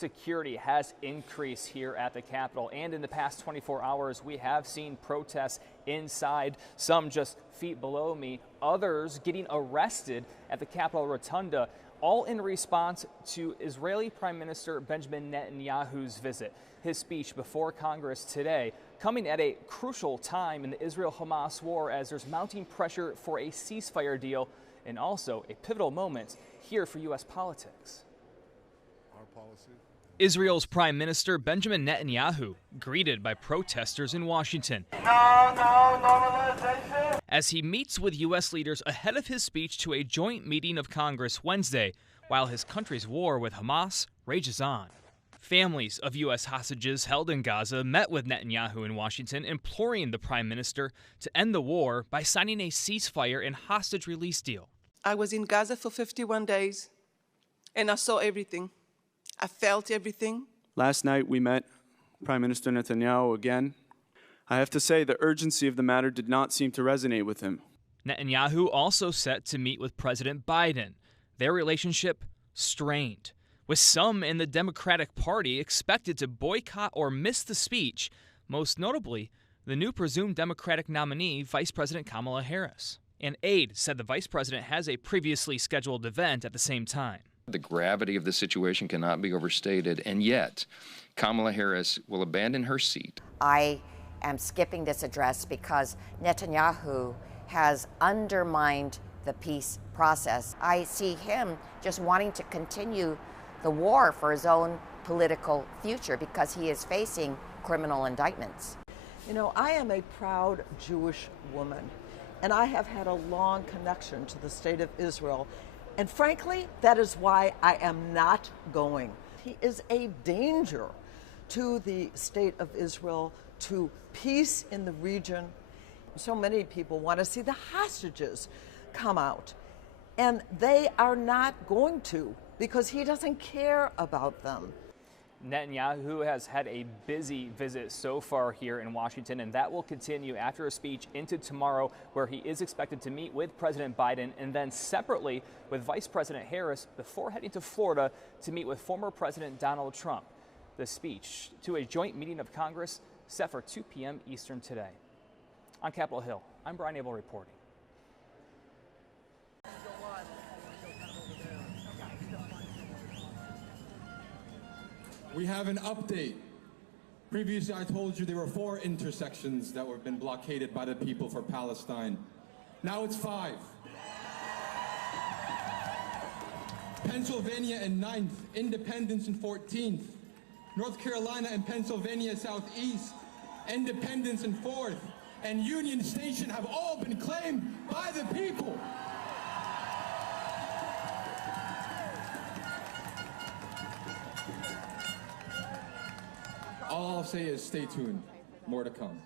security has increased here at the Capitol. And in the past 24 hours, we have seen protests inside, some just feet below me, others getting arrested at the Capitol Rotunda, all in response to Israeli Prime Minister Benjamin Netanyahu's visit. His speech before Congress today coming at a crucial time in the Israel-Hamas war as there's mounting pressure for a ceasefire deal and also a pivotal moment here for U.S. politics. Israel's Prime Minister Benjamin Netanyahu greeted by protesters in Washington as he meets with U.S. leaders ahead of his speech to a joint meeting of Congress Wednesday, while his country's war with Hamas rages on. Families of U.S. hostages held in Gaza met with Netanyahu in Washington, imploring the Prime Minister to end the war by signing a ceasefire and hostage release deal. I was in Gaza for 51 days, and I saw everything. I felt everything. Last night we met Prime Minister Netanyahu again. I have to say the urgency of the matter did not seem to resonate with him. Netanyahu also set to meet with President Biden. Their relationship strained, with some in the Democratic Party expected to boycott or miss the speech, most notably the new presumed Democratic nominee, Vice President Kamala Harris. An aide said the vice president has a previously scheduled event at the same time. The gravity of the situation cannot be overstated, and yet Kamala Harris will abandon her seat. I am skipping this address because Netanyahu has undermined the peace process. I see him just wanting to continue the war for his own political future because he is facing criminal indictments. You know, I am a proud Jewish woman, and I have had a long connection to the state of Israel. And frankly, that is why I am not going. He is a danger to the state of Israel, to peace in the region. So many people want to see the hostages come out, and they are not going to because he doesn't care about them. Netanyahu has had a busy visit so far here in Washington, and that will continue after a speech into tomorrow, where he is expected to meet with President Biden and then separately with Vice President Harris before heading to Florida to meet with former President Donald Trump. The speech to a joint meeting of Congress set for 2 p.m. Eastern today. On Capitol Hill, I'm Brian Abel reporting. We have an update. Previously, I told you there were 4 intersections that have been blockaded by the people for Palestine. Now it's 5. Pennsylvania and 9th, Independence and 14th. North Carolina and Pennsylvania Southeast, Independence and 4th, and Union Station have all been claimed by the people. All I'll say is stay tuned. More to come.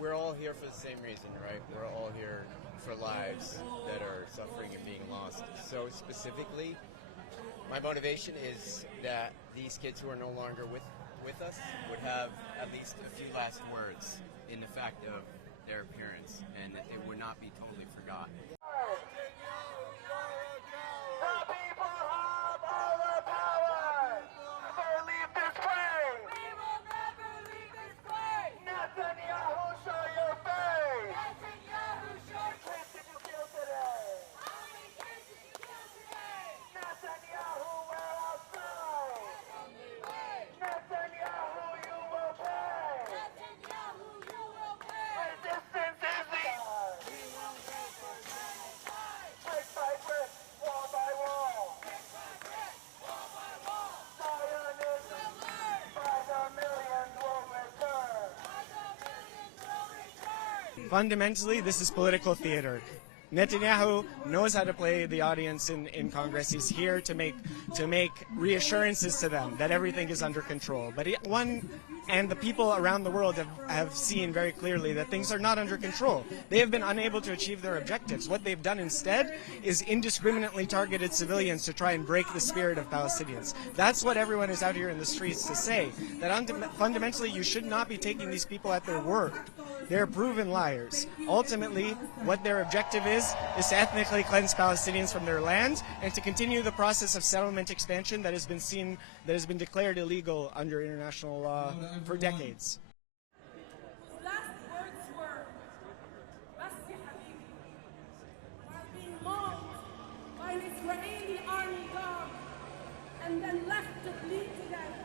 We're all here for the same reason, right? We're all here for lives that are suffering and being lost. So specifically, my motivation is that these kids who are no longer with us would have at least a few last words in the fact of their appearance, and that they would not be totally forgotten. Fundamentally, this is political theater. Netanyahu knows how to play the audience in Congress. He's here to make reassurances to them that everything is under control. But and the people around the world have seen very clearly that things are not under control. They have been unable to achieve their objectives. What they've done instead is indiscriminately targeted civilians to try and break the spirit of Palestinians. That's what everyone is out here in the streets to say, that fundamentally you should not be taking these people at their word. They're proven liars. Ultimately, what their objective is to ethnically cleanse Palestinians from their land and to continue the process of settlement expansion that has been declared illegal under international law for decades. Last words were, "Bas ya habibi," while being mauled by an Israeli army dog and then left to bleed to death.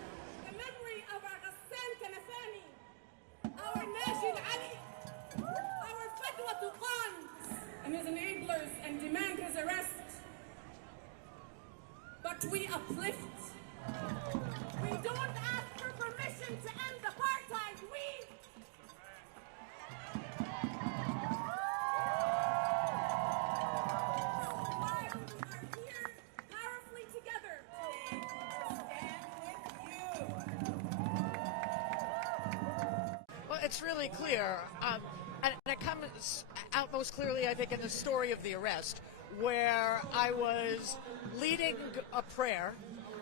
The memory of our Ghassan Kanafani, our Najib Ali, our Fatwa Tuqan, and his enablers, and demand his arrest. But we uplift. We don't ask for permission to end apartheid. While we are here powerfully together to stand with you. Well, it's really clear, and it comes out most clearly, I think, in the story of the arrest, where I was leading a prayer,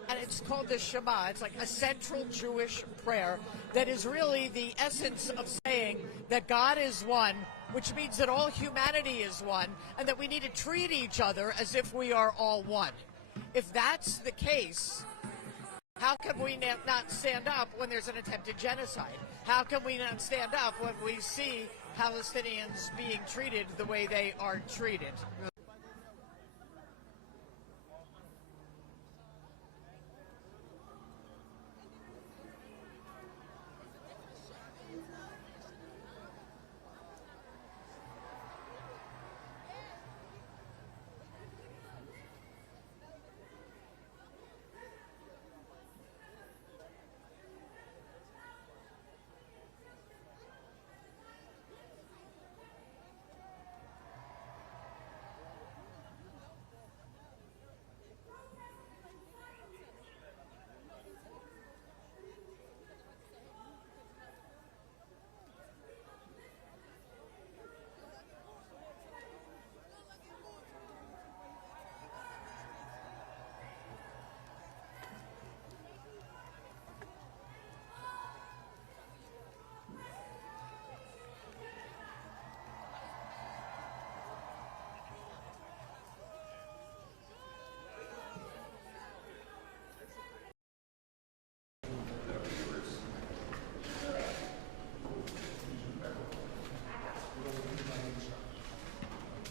and it's called the Shema. It's like a central Jewish prayer that is really the essence of saying that God is one, which means that all humanity is one, and that we need to treat each other as if we are all one. If that's the case, how can we not stand up when there's an attempted genocide? How can we not stand up when we see Palestinians being treated the way they are treated?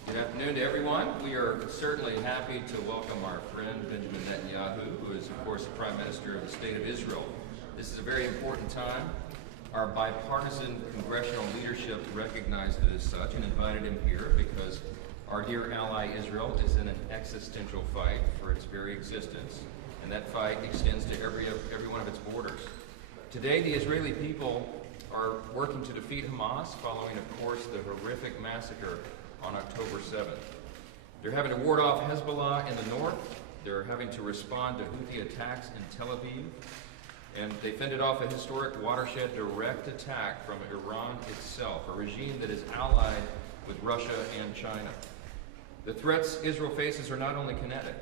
Good afternoon to everyone. We are certainly happy to welcome our friend Benjamin Netanyahu, who is, of course, the Prime Minister of the State of Israel. This is a very important time. Our bipartisan congressional leadership recognized it as such and invited him here because our dear ally Israel is in an existential fight for its very existence, and that fight extends to every one of its borders. Today, the Israeli people are working to defeat Hamas following, of course, the horrific massacre on October 7th. They're having to ward off Hezbollah in the north. They're having to respond to Houthi attacks in Tel Aviv. And they fended off a historic watershed direct attack from Iran itself, a regime that is allied with Russia and China. The threats Israel faces are not only kinetic.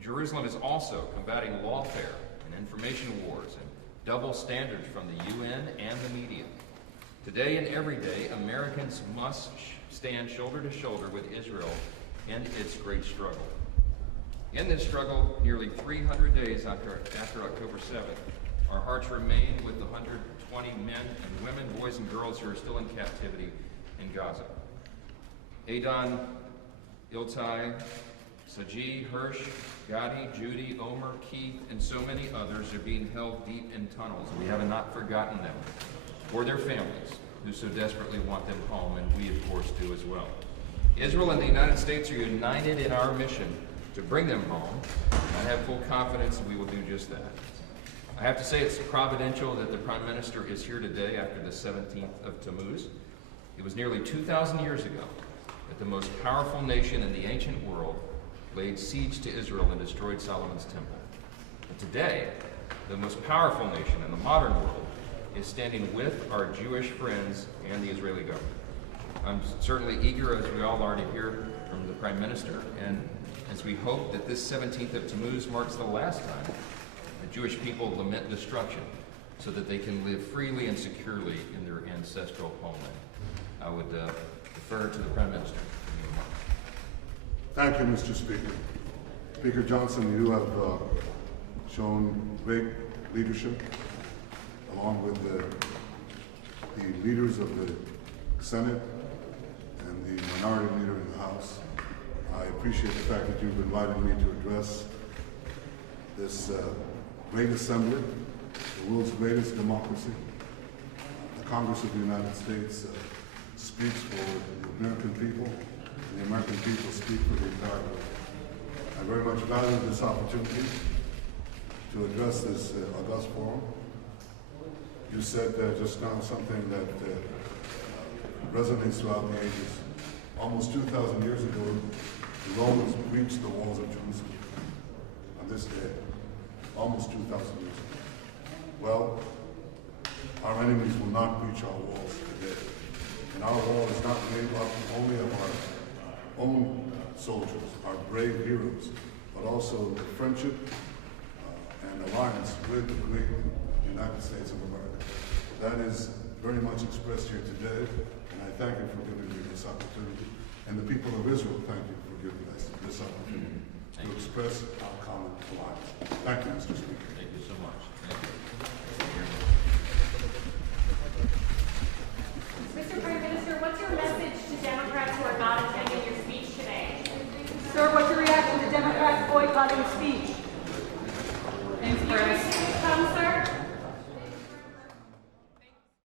Jerusalem is also combating lawfare and information wars and double standards from the UN and the media. Today and every day, Americans must stand shoulder to shoulder with Israel in its great struggle. In this struggle, nearly 300 days after October 7th, our hearts remain with the 120 men and women, boys and girls who are still in captivity in Gaza. Adon, Iltai, Saji, Hirsch, Gadi, Judy, Omer, Keith, and so many others are being held deep in tunnels. We have not forgotten them, or their families, who so desperately want them home, and we, of course, do as well. Israel and the United States are united in our mission to bring them home, and I have full confidence that we will do just that. I have to say it's providential that the Prime Minister is here today after the 17th of Tammuz. It was nearly 2,000 years ago that the most powerful nation in the ancient world laid siege to Israel and destroyed Solomon's temple. And today, the most powerful nation in the modern world is standing with our Jewish friends and the Israeli government. I'm certainly eager, as we all are, to hear from the Prime Minister, and as we hope that this 17th of Tammuz marks the last time the Jewish people lament destruction so that they can live freely and securely in their ancestral homeland. I would defer to the Prime Minister. Thank you, Mr. Speaker. Speaker Johnson, you have shown great leadership along with the leaders of the Senate and the minority leader in the House. I appreciate the fact that you've invited me to address this great assembly, the world's greatest democracy. The Congress of the United States speaks for the American people, and the American people speak for the entire world. I very much value this opportunity to address this august forum. You said just now something that resonates throughout the ages. Almost 2,000 years ago, the Romans breached the walls of Jerusalem on this day, almost 2,000 years ago. Well, our enemies will not breach our walls today. And our wall is not made up only of our own soldiers, our brave heroes, but also the friendship and alliance with the great United States of America. That is very much expressed here today, and I thank you for giving me this opportunity. And the people of Israel, thank you for giving us this opportunity to express our common alliance. Thank you, Mr. Speaker. Thank you so much.